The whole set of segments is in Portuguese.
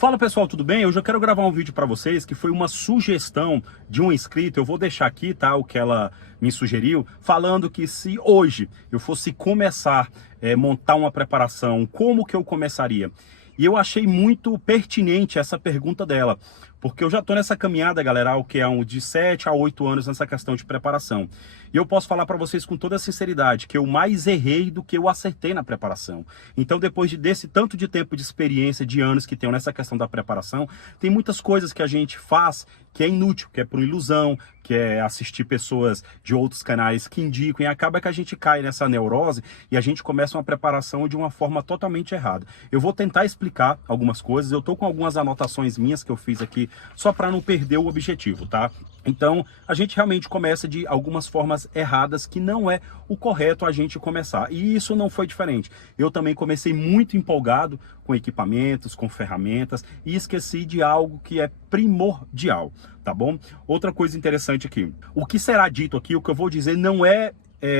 Fala pessoal, tudo bem? Eu já quero gravar um vídeo para vocês que foi uma sugestão de uma inscrita. Eu vou deixar aqui, tá, o que ela me sugeriu, falando que se hoje eu fosse começar a montar uma preparação, como que eu começaria? E eu achei muito pertinente essa pergunta dela, porque eu já estou nessa caminhada, galera, o que é de 7 a 8 anos nessa questão de preparação. E eu posso falar para vocês com toda a sinceridade que eu mais errei do que eu acertei na preparação. Então, depois desse tanto de tempo de experiência, de anos que tenho nessa questão da preparação, tem muitas coisas que a gente faz que é inútil, que é por ilusão, que é assistir pessoas de outros canais que indicam, e acaba que a gente cai nessa neurose e a gente começa uma preparação de uma forma totalmente errada. Eu vou tentar explicar algumas coisas, eu estou com algumas anotações minhas que eu fiz aqui, só para não perder o objetivo, tá? Então, a gente realmente começa de algumas formas erradas que não é o correto a gente começar. E isso não foi diferente. Eu também comecei muito empolgado com equipamentos, com ferramentas e esqueci de algo que é primordial, tá bom? Outra coisa interessante aqui. O que será dito aqui, o que eu vou dizer não é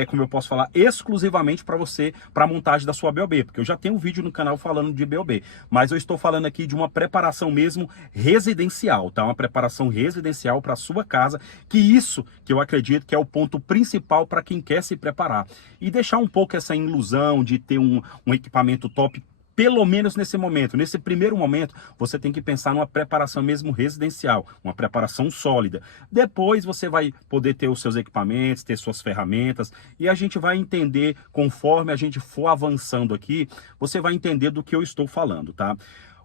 como eu posso falar, exclusivamente para você, para a montagem da sua BOB, porque eu já tenho um vídeo no canal falando de BOB, mas eu estou falando aqui de uma preparação mesmo residencial, tá? Uma preparação residencial para a sua casa, que isso que eu acredito que é o ponto principal para quem quer se preparar. E deixar um pouco essa ilusão de ter um equipamento top. Pelo menos nesse momento, nesse primeiro momento, você tem que pensar numa preparação mesmo residencial, uma preparação sólida. Depois você vai poder ter os seus equipamentos, ter suas ferramentas, e a gente vai entender, conforme a gente for avançando aqui, você vai entender do que eu estou falando, tá?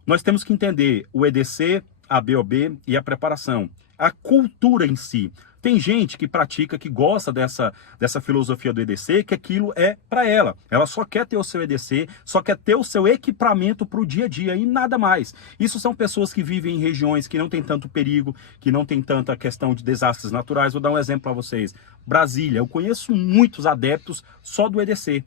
Nós temos que entender o EDC, a BOB e a preparação. A cultura em si. Tem gente que pratica, que gosta dessa filosofia do EDC, que aquilo é para ela. Ela só quer ter o seu EDC, só quer ter o seu equipamento para o dia a dia e nada mais. Isso são pessoas que vivem em regiões que não tem tanto perigo, que não tem tanta questão de desastres naturais. Vou dar um exemplo para vocês. Brasília, eu conheço muitos adeptos só do EDC.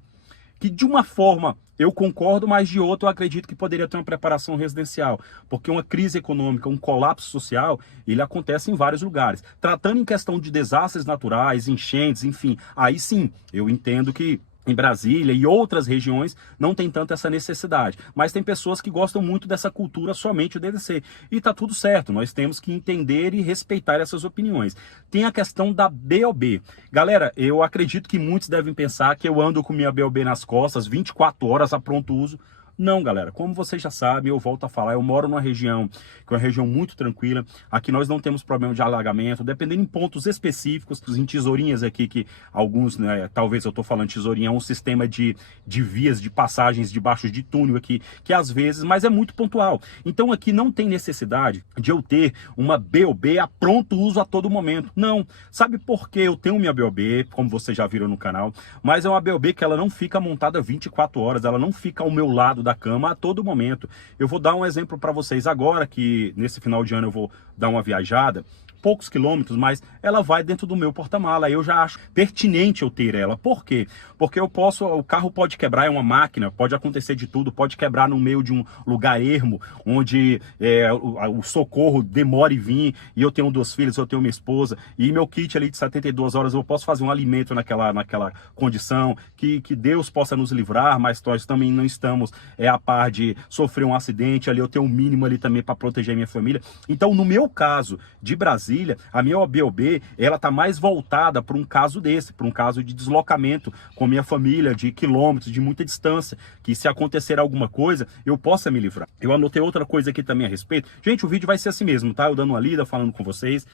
Que de uma forma eu concordo, mas de outra eu acredito que poderia ter uma preparação residencial, porque uma crise econômica, um colapso social, ele acontece em vários lugares. Tratando em questão de desastres naturais, enchentes, enfim, aí sim, eu entendo que em Brasília e outras regiões não tem tanto essa necessidade, mas tem pessoas que gostam muito dessa cultura somente do EDC, e tá tudo certo, nós temos que entender e respeitar essas opiniões. Tem a questão da BOB. Galera, eu acredito que muitos devem pensar que eu ando com minha BOB nas costas 24 horas a pronto uso. Não, galera, como vocês já sabem, eu volto a falar, eu moro numa região que é uma região muito tranquila, aqui nós não temos problema de alagamento, dependendo em pontos específicos, em tesourinhas aqui, que alguns, né, talvez eu tô falando tesourinha, é um sistema de vias, de passagens debaixo de túnel aqui, que às vezes, mas é muito pontual. Então aqui não tem necessidade de eu ter uma BOB a pronto uso a todo momento, não. Sabe por que eu tenho minha BOB, como vocês já viram no canal, mas é uma BOB que ela não fica montada 24 horas, ela não fica ao meu lado da cama a todo momento. Eu vou dar um exemplo para vocês agora, que nesse final de ano eu vou dar uma viajada, poucos quilômetros, mas ela vai dentro do meu porta-mala. Eu já acho pertinente eu ter ela. Por quê? Porque eu posso, o carro pode quebrar, é uma máquina, pode acontecer de tudo, pode quebrar no meio de um lugar ermo, onde o socorro demora em vir, e eu tenho 2 filhos, eu tenho minha esposa, e meu kit ali de 72 horas, eu posso fazer um alimento naquela condição, que Deus possa nos livrar, mas nós também não estamos a par de sofrer um acidente, ali eu tenho um mínimo ali também para proteger minha família. Então, no meu caso de Brasília, a minha BOB, ela tá mais voltada para um caso desse, para um caso de deslocamento com minha família, de quilômetros, de muita distância, que se acontecer alguma coisa, eu possa me livrar. Eu anotei outra coisa aqui também a respeito. Gente, o vídeo vai ser assim mesmo, tá? Eu dando uma lida, falando com vocês.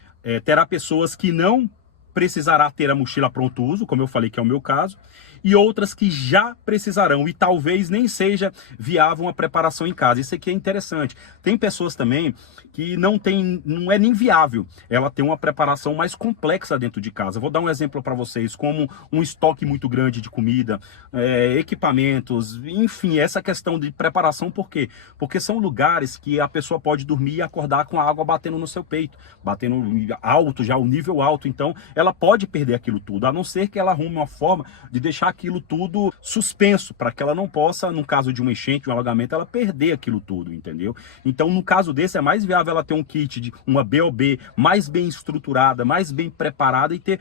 Terá pessoas que não precisará ter a mochila pronto uso, como eu falei que é o meu caso, e outras que já precisarão, e talvez nem seja viável uma preparação em casa. Isso aqui é interessante. Tem pessoas também que não é nem viável ela ter uma preparação mais complexa dentro de casa. Vou dar um exemplo para vocês, como um estoque muito grande de comida, equipamentos, enfim, essa questão de preparação. Por quê? Porque são lugares que a pessoa pode dormir e acordar com a água batendo no seu peito, batendo alto, já o nível alto. Então ela pode perder aquilo tudo, a não ser que ela arrume uma forma de deixar aquilo tudo suspenso, para que ela não possa, no caso de uma enchente, um alagamento, ela perder aquilo tudo, entendeu? Então, no caso desse, é mais viável ela ter um kit de uma BOB mais bem estruturada, mais bem preparada, e ter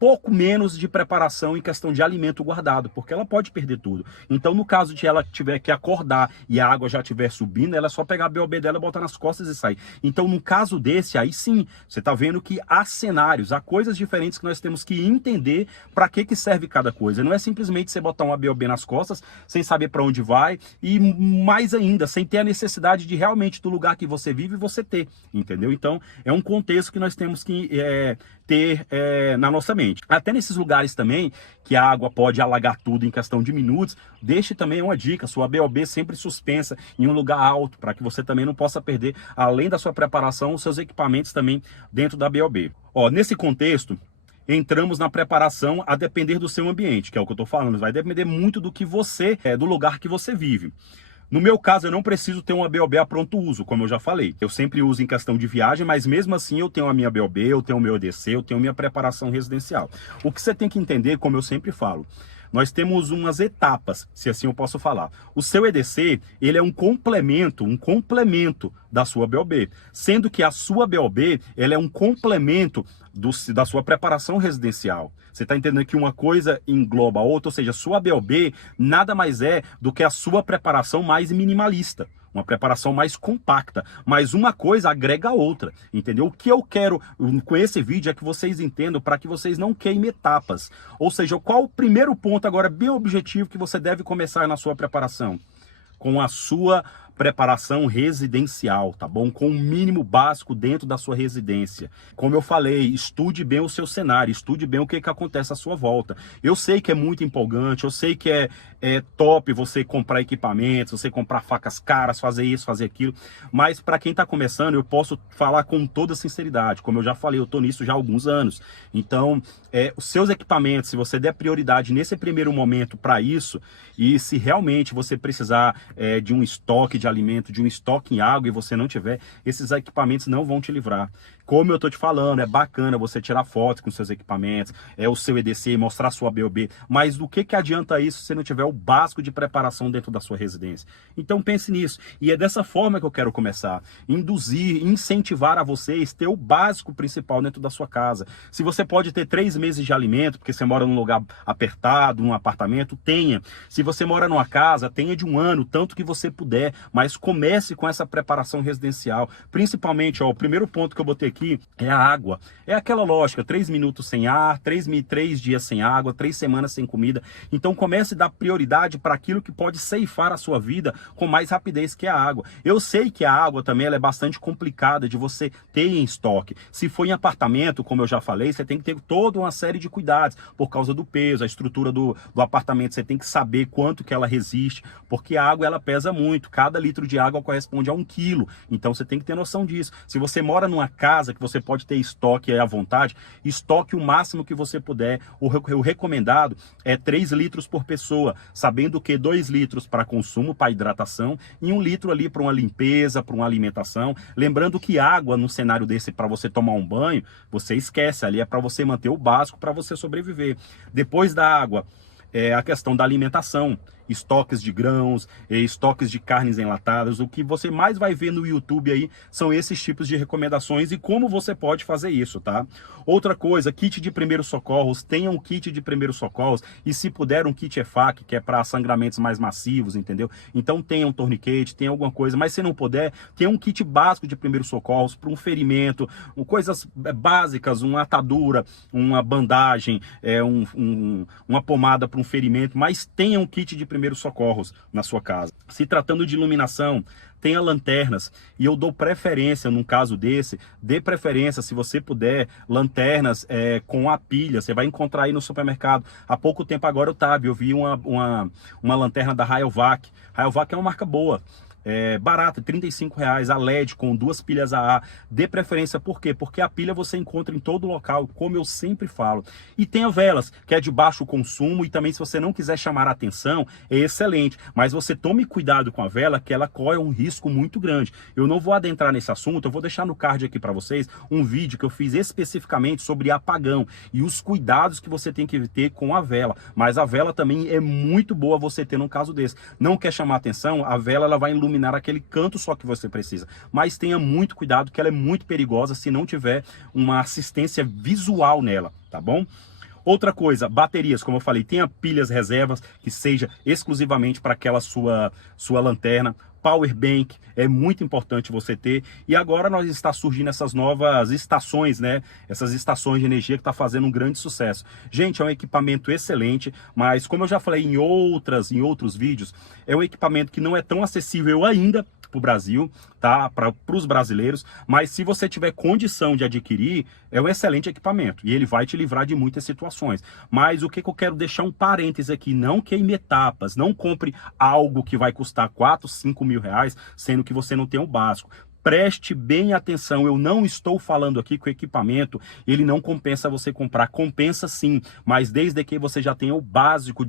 pouco menos de preparação em questão de alimento guardado, porque ela pode perder tudo. Então, no caso de ela tiver que acordar e a água já estiver subindo, ela é só pegar a BOB dela, botar nas costas e sair. Então, no caso desse, aí sim, você está vendo que há cenários, há coisas diferentes que nós temos que entender para que serve cada coisa. Não é simplesmente você botar uma BOB nas costas, sem saber para onde vai, e mais ainda, sem ter a necessidade de realmente do lugar que você vive, você ter, entendeu? Então, é um contexto que nós temos que ter na nossa mente. Até nesses lugares também, que a água pode alagar tudo em questão de minutos, deixe também uma dica, sua BOB sempre suspensa em um lugar alto, para que você também não possa perder, além da sua preparação, os seus equipamentos também dentro da BOB. Ó, nesse contexto, entramos na preparação a depender do seu ambiente, que é o que eu estou falando, vai depender muito do que você, do lugar que você vive. No meu caso, eu não preciso ter uma BOB a pronto uso, como eu já falei. Eu sempre uso em questão de viagem, mas mesmo assim eu tenho a minha BOB, eu tenho o meu EDC, eu tenho minha preparação residencial. O que você tem que entender, como eu sempre falo, nós temos umas etapas, se assim eu posso falar. O seu EDC, ele é um complemento da sua BOB, sendo que a sua BOB, ela é um complemento da sua preparação residencial. Você está entendendo que uma coisa engloba a outra, ou seja, a sua BOB nada mais é do que a sua preparação mais minimalista. Uma preparação mais compacta, mas uma coisa agrega a outra, entendeu? O que eu quero com esse vídeo é que vocês entendam para que vocês não queimem etapas. Ou seja, qual o primeiro ponto agora bem objetivo que você deve começar na sua preparação? Com a sua preparação residencial, tá bom? Com o mínimo básico dentro da sua residência. Como eu falei, estude bem o seu cenário, estude bem o que acontece à sua volta. Eu sei que é muito empolgante, eu sei que é top você comprar equipamentos, você comprar facas caras, fazer isso, fazer aquilo, mas para quem está começando, eu posso falar com toda sinceridade, como eu já falei, eu estou nisso já há alguns anos. Então, os seus equipamentos, se você der prioridade nesse primeiro momento para isso, e se realmente você precisar de um estoque de alimento, de um estoque em água e você não tiver, esses equipamentos não vão te livrar. Como eu tô te falando, é bacana você tirar fotos com seus equipamentos, o seu EDC, mostrar sua BOB, mas do que adianta isso se você não tiver o básico de preparação dentro da sua residência? Então pense nisso, e é dessa forma que eu quero começar, induzir, incentivar a vocês ter o básico principal dentro da sua casa. Se você pode ter 3 meses de alimento, porque você mora num lugar apertado, num apartamento, tenha. Se você mora numa casa, tenha de 1 ano, tanto que você puder, mas comece com essa preparação residencial, principalmente, o primeiro ponto que eu botei aqui é a água. É aquela lógica, 3 minutos sem ar, 3 dias sem água, 3 semanas sem comida. Então comece a dar prioridade para aquilo que pode ceifar a sua vida com mais rapidez, que é a água. Eu sei que a água também ela é bastante complicada de você ter em estoque. Se for em apartamento, como eu já falei, você tem que ter toda uma série de cuidados, por causa do peso, a estrutura do apartamento, você tem que saber quanto que ela resiste, porque a água ela pesa muito, cada litro de água corresponde a 1 quilo, então você tem que ter noção disso. Se você mora numa casa que você pode ter estoque à vontade, estoque o máximo que você puder. O recomendado é 3 litros por pessoa, sabendo que 2 litros para consumo, para hidratação, e 1 litro ali para uma limpeza, para uma alimentação. Lembrando que água, no cenário desse, para você tomar um banho, você esquece, ali é para você manter o básico para você sobreviver. Depois da água, a questão da alimentação, estoques de grãos, estoques de carnes enlatadas. O que você mais vai ver no YouTube aí são esses tipos de recomendações e como você pode fazer isso, tá? Outra coisa, kit de primeiros socorros, tenha um kit de primeiros socorros e se puder um kit EFAC, que é para sangramentos mais massivos, entendeu? Então tenha um torniquete, tenha alguma coisa, mas se não puder, tenha um kit básico de primeiros socorros para um ferimento, coisas básicas, uma atadura, uma bandagem, uma pomada para um ferimento, mas tenha um kit de primeiros socorros na sua casa. Se tratando de iluminação, tenha lanternas, e eu dou preferência, num caso desse, dê preferência, se você puder, lanternas com a pilha. Você vai encontrar aí no supermercado. Há pouco tempo agora eu vi uma lanterna da Rayovac. Rayovac é uma marca boa. Barata, R$35, a LED com 2 pilhas AA. Dê preferência, por quê? Porque a pilha você encontra em todo local, como eu sempre falo. E tenha velas, que é de baixo consumo, e também se você não quiser chamar a atenção, é excelente. Mas você tome cuidado com a vela, que ela corre um risco muito grande. Eu não vou adentrar nesse assunto, eu vou deixar no card aqui para vocês um vídeo que eu fiz especificamente sobre apagão e os cuidados que você tem que ter com a vela. Mas a vela também é muito boa você ter num caso desse. Não quer chamar a atenção, a vela ela vai iluminar aquele canto só que você precisa, mas tenha muito cuidado que ela é muito perigosa se não tiver uma assistência visual nela, tá bom? Outra coisa, baterias, como eu falei, tenha pilhas reservas que seja exclusivamente para aquela sua lanterna. Power bank é muito importante você ter. E agora nós está surgindo essas novas estações, né? Essas estações de energia que está fazendo um grande sucesso. Gente, é um equipamento excelente, mas como eu já falei em outros vídeos, é um equipamento que não é tão acessível ainda para o Brasil, tá? Para os brasileiros, mas se você tiver condição de adquirir, é um excelente equipamento e ele vai te livrar de muitas situações. Mas o que eu quero deixar um parêntese aqui, não queime etapas, não compre algo que vai custar 4, 5 mil reais, sendo que você não tem o básico. Preste bem atenção, eu não estou falando aqui que o equipamento, ele não compensa você comprar, compensa sim, mas desde que você já tenha o básico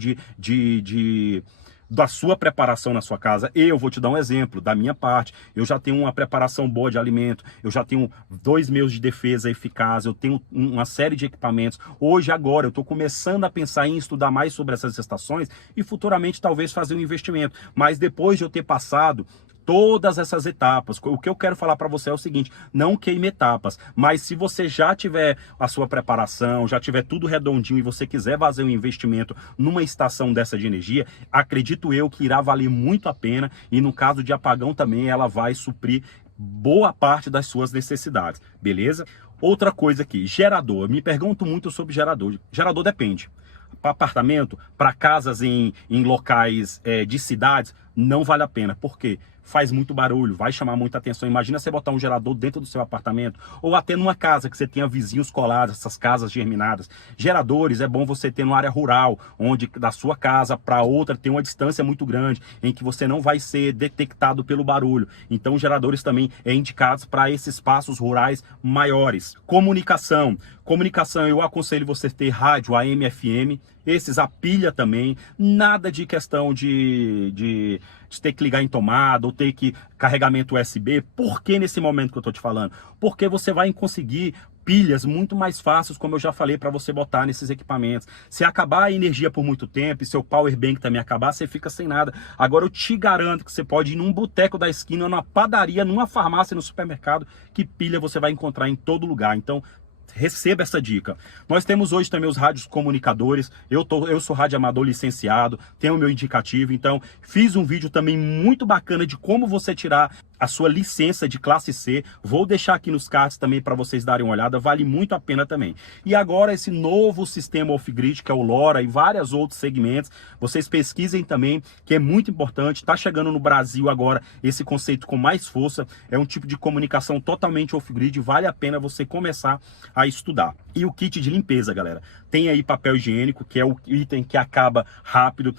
da sua preparação na sua casa. Eu vou te dar um exemplo da minha parte. Eu já tenho uma preparação boa de alimento, eu já tenho 2 meios de defesa eficaz, eu tenho uma série de equipamentos. Hoje, agora, eu estou começando a pensar em estudar mais sobre essas estações e futuramente talvez fazer um investimento. Mas depois de eu ter passado todas essas etapas, o que eu quero falar para você é o seguinte: não queime etapas, mas se você já tiver a sua preparação, já tiver tudo redondinho e você quiser fazer um investimento numa estação dessa de energia, acredito eu que irá valer muito a pena, e no caso de apagão também ela vai suprir boa parte das suas necessidades, beleza? Outra coisa aqui, gerador. Me pergunto muito sobre gerador. Gerador depende. Para apartamento, para casas em locais de cidades, não vale a pena. Por quê? Faz muito barulho, vai chamar muita atenção. Imagina você botar um gerador dentro do seu apartamento, ou até numa casa que você tenha vizinhos colados, essas casas germinadas. Geradores é bom você ter numa área rural, onde da sua casa para outra tem uma distância muito grande, em que você não vai ser detectado pelo barulho. Então geradores também é indicados para esses espaços rurais maiores. Comunicação, eu aconselho você ter rádio AM, FM, esses a pilha também, nada de questão de ter que ligar em tomada ou ter que carregamento USB. Por que nesse momento que eu estou te falando? Porque você vai conseguir pilhas muito mais fáceis, como eu já falei, para você botar nesses equipamentos. Se acabar a energia por muito tempo e seu power bank também acabar, você fica sem nada. Agora eu te garanto que você pode ir num boteco da esquina, numa padaria, numa farmácia, no supermercado, que pilha você vai encontrar em todo lugar. Então receba essa dica. Nós temos hoje também os rádios comunicadores. Eu sou radioamador licenciado, tenho o meu indicativo, então fiz um vídeo também muito bacana de como você tirar a sua licença de classe C. Vou deixar aqui nos cards também para vocês darem uma olhada, vale muito a pena também. E agora esse novo sistema off-grid, que é o LoRa, e vários outros segmentos, vocês pesquisem também, que é muito importante. Está chegando no Brasil agora esse conceito com mais força, é um tipo de comunicação totalmente off-grid, vale a pena você começar a estudar. E o kit de limpeza, galera, tem aí papel higiênico, que é o item que acaba rápido,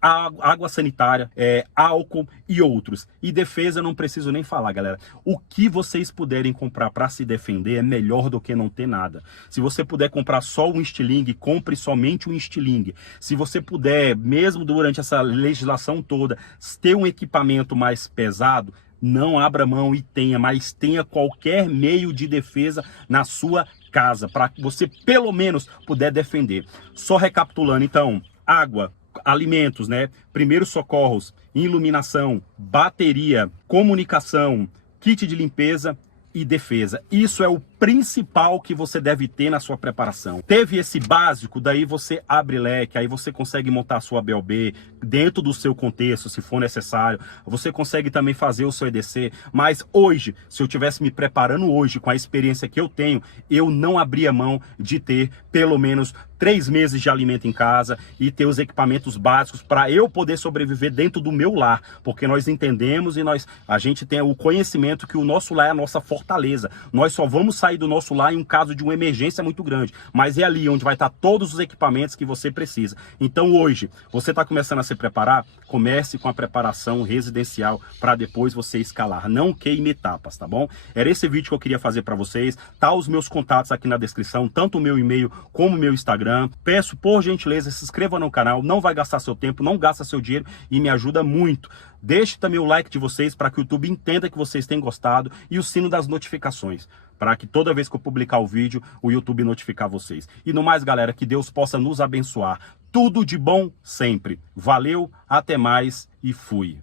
água sanitária, álcool e outros. E defesa eu não preciso nem falar, galera. O que vocês puderem comprar para se defender é melhor do que não ter nada. Se você puder comprar só um estilingue, compre somente um estilingue. Se você puder, mesmo durante essa legislação toda, ter um equipamento mais pesado, não abra mão e tenha, mas tenha qualquer meio de defesa na sua casa, para que você pelo menos puder defender. Só recapitulando, então, água, alimentos, né? Primeiros socorros, iluminação, bateria, comunicação, kit de limpeza e defesa. Isso é o principal que você deve ter na sua preparação. Teve esse básico, daí você abre leque, aí você consegue montar a sua BOB dentro do seu contexto, se for necessário. Você consegue também fazer o seu EDC, mas hoje, se eu tivesse me preparando hoje com a experiência que eu tenho, eu não abria mão de ter pelo menos 3 meses de alimento em casa e ter os equipamentos básicos para eu poder sobreviver dentro do meu lar, porque nós entendemos e a gente tem o conhecimento que o nosso lar é a nossa fortaleza. Nós só vamos sair do nosso lar em um caso de uma emergência muito grande, mas é ali onde vai estar todos os equipamentos que você precisa. Então hoje, você está começando a se preparar? Comece com a preparação residencial para depois você escalar. Não queime etapas, tá bom? Era esse vídeo que eu queria fazer para vocês. Tá os meus contatos aqui na descrição, tanto o meu e-mail como o meu Instagram. Peço, por gentileza, se inscreva no canal, não vai gastar seu tempo, não gasta seu dinheiro e me ajuda muito. Deixe também o like de vocês para que o YouTube entenda que vocês têm gostado e o sino das notificações, para que toda vez que eu publicar o vídeo, o YouTube notificar vocês. E no mais, galera, que Deus possa nos abençoar. Tudo de bom sempre. Valeu, até mais e fui.